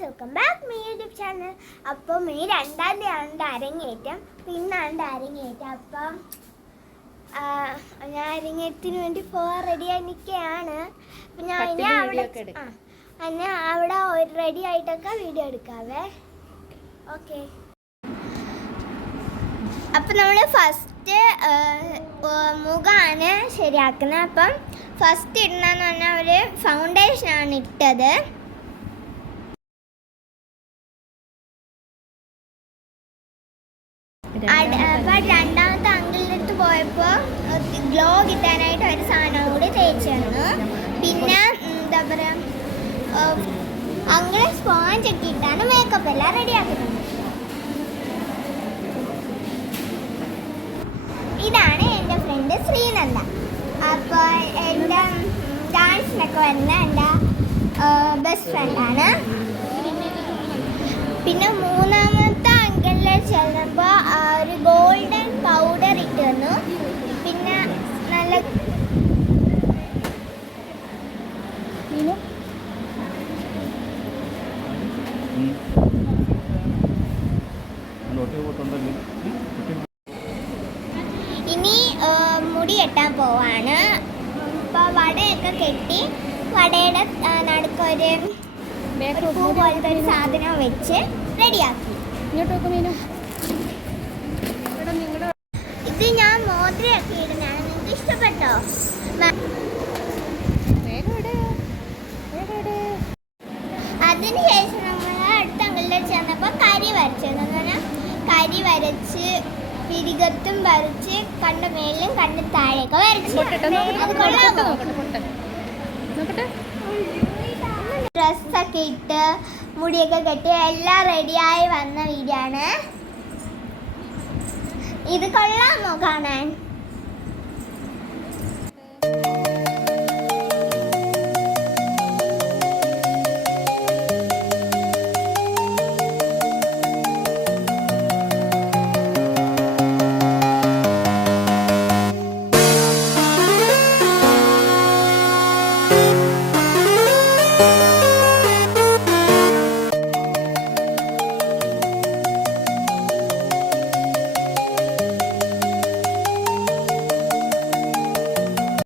Guys, welcome back my YouTube channel. അപ്പോൾ May 2-ാം തീയതിയാണ് അരങ്ങേറ്റം. പിന്നാണ്ട് അരങ്ങേറ്റം. അപ്പം ഞാൻ അരങ്ങേറ്റത്തിന് വേണ്ടി പോകാൻ റെഡിയായി നിൽക്കുകയാണ്. അപ്പം ഞാൻ അവിടെ റെഡി ആയിട്ടൊക്കെ വീഡിയോ എടുക്കാവേ. ഓക്കെ. അപ്പം നമ്മൾ ഫസ്റ്റ് മുഖമാണ് ശരിയാക്കുന്നത്. അപ്പം ഫസ്റ്റ് ഇടണമെന്ന് പറഞ്ഞാൽ ഒരു ഫൗണ്ടേഷനാണ് ഇട്ടത്. അപ്പം രണ്ടാമത്തെ അങ്കിളിൻ്റെ അടുത്ത് പോയപ്പോൾ ഗ്ലോ കിട്ടാനായിട്ട് ഒരു സാധനം കൂടി തേച്ച് തന്നു. പിന്നെ എന്താ പറയുക, അങ്കിള് സ്പോഞ്ചൊക്കെ ഇട്ടാണ് മേക്കപ്പ് എല്ലാം റെഡിയാക്കുന്നത്. ഇതാണ് എൻ്റെ ഫ്രണ്ട് ശ്രീനന്ദ. അപ്പോൾ എൻ്റെ ഡാൻസിനൊക്കെ വരുന്ന എൻ്റെ ബെസ്റ്റ് ഫ്രണ്ടാണ്. പിന്നെ മൂന്നാമത്തെ അങ്കിളിൽ ചെന്നപ്പോൾ ഒരു ഗോൾഡൻ പൗഡർ ഇട്ട് തന്നു. പിന്നെ നല്ല ഇനി മുടി കെട്ടാൻ പോവാണ്. ഇപ്പോൾ വടയൊക്കെ കെട്ടി വടയുടെ നടുക്കൊരു പൂ പോലത്തെ ഒരു സാധനം വെച്ച് റെഡിയാക്കി. ഇത് ഞാൻ മോതിരയൊക്കെ ഇടുന്നതാണ്. നിങ്ങൾക്ക് ഇഷ്ടപ്പെട്ടോ? അതിനുശേഷം നമ്മൾ അടുത്ത അങ്കിളിൽ ചെന്നപ്പോൾ കരി വരച്ചതെന്ന് പറഞ്ഞാൽ കരി വരച്ച് പിരികത്തും വരച്ച് കണ്ട മേലും കണ്ട താഴെയൊക്കെ വരച്ച് ഡ്രസ്സൊക്കെ ഇട്ട് മുടിയൊക്കെ കെട്ടി എല്ലാം റെഡിയായി വന്ന വീഡിയോ ആണ് ഇത്. കൊള്ളാമോ കാണാൻ?